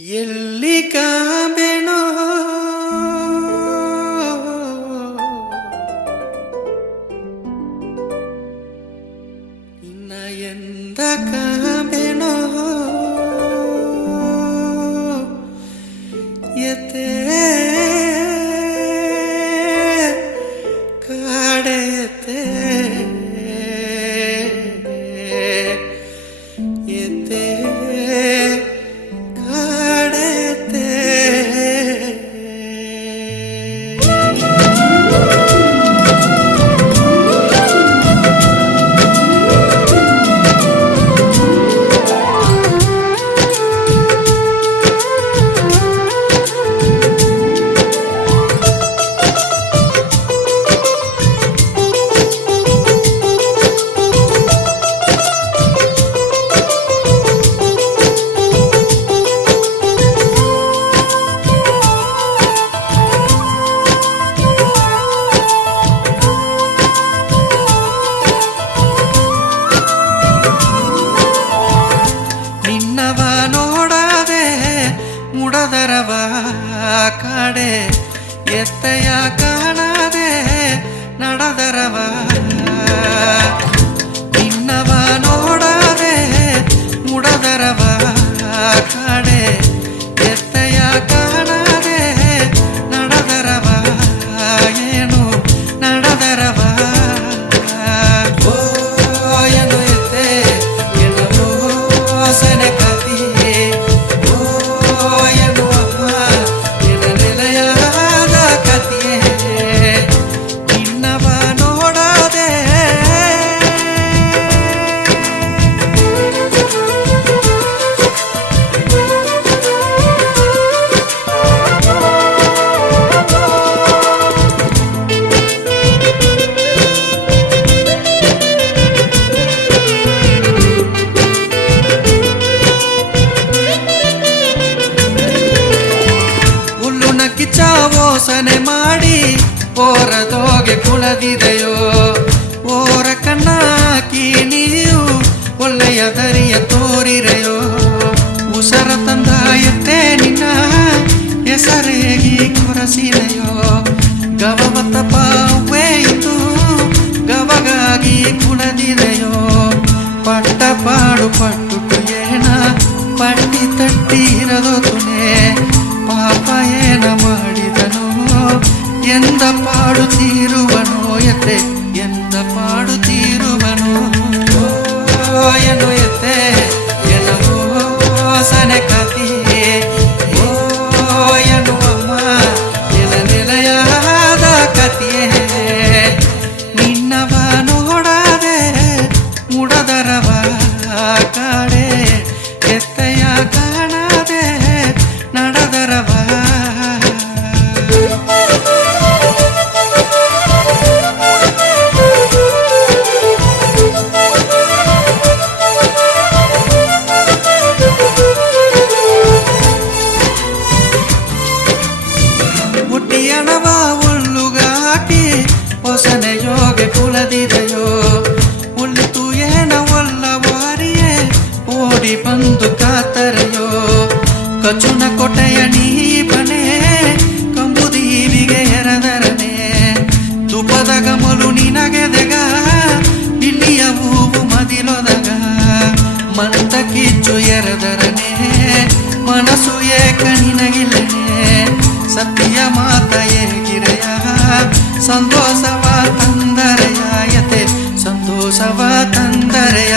ಎಲ್ಲಿ ಕಾಂಬೆನೋ ಇನ್ನ ಎಂದ ಕಾಂಬೆನೋ ಎತ್ತೆ ಕಾಡೆಯತ್ತೆ ಎತ್ತೆ ಮುಡದರವ ಕಾಡೆ ಎತ್ತೆಯ ಕಾಣದೆ ನಡೆದರವ ನಿನ್ನವ ನೋಡದೆ ಮುಡದರವ ಕಾಡೆ ಎತ್ತೆಯ ಕಾಣದೆ ನಡೆದರವ ಏನು ನಡೆದರವ ಓ ಏನು ಎತ್ತೆ ಏನೋ ಸನೆ ಕತಿಯೇ ಚಾವೋಸನೆ ಮಾಡಿ ಓರದೋಗೆ ಕುಳದಿದೆಯೋ ಓರ ಕಣ್ಣಾಕಿ ನೀವು ಒಳ್ಳೆಯ ದರಿಯ ತೋರಿರೆಯೋ ಉಸರ ತಂದ ಎತ್ತೆ ನಿನ್ನ ಹೆಸರೇಗಿ ಕೊರಸಿದೆಯೋ ಗವವತ್ತ ಪಾವೇ ಇದ್ದು ಗವಗಾಗಿ ಕುಳದಿದೆಯೋ ಪಟ್ಟ ಪಾಡು ಪಟ್ಟು ಏನ ಪಟ್ಟಿ ತಟ್ಟಿ ಇರದೋ ತುನೆ ಪಾಪ ಏನ ಮಾಡಿದನೋ ಎಂದ ಪಾಡು ತೀರುವನೋ ಎತ್ತೆ ಎಂದ ಪಾಡು ತೀರುವನೋ ಏನು ಎತ್ತೆ ಏನೋ ಸನೆ ಕತಿಯೇ ಓ ಏನು ಅಮ್ಮ ಎನ ನೆಲೆಯಾದ ಕತಿಯೇ ನಿನ್ನವ ನೋಡದೆ ಮುಡದರವ ಕಾಡೆ ಎತ್ತೆಯ ಕಾಣದೆ ನಡೆದರವ ಮುಟ್ಟಿಯಣವ ಹುಲ್ಲುಗಾಕಿ ಹೊಸನೆ ಯೋಗೆ ಕುಲದಿದೆಯೋ ಉಳ್ಳಿತು ಏನ ಒಲ್ಲವಾರಿಯೇ ಓಡಿ ಬಂದು ಕಾತರೆಯೋ ಕಚುನ ಕೊಟೆಯ ನೀಪನೆ ಕಂಬುದೀವಿಗೆ ಎರದರನೆ ತುಪದ ಗಮಲು ನಿನಗೆದೆಗ ಇಲ್ಲಿಯ ಹೂವು ಮದಿಲೊದಗ ಮಂತ ಕಿಚ್ಚು ಎರದರನೆ ಮನಸ್ಸು ಏಕ ನಿನಗಿಲ್ಲನೆ ಸತ್ಯ ಮಾತ ಏಗಿರೆಯ ಸಂತೋಷವ ತಂದರೆಯ ಯತೆ ಸಂತೋಷವ ತಂದರೆಯ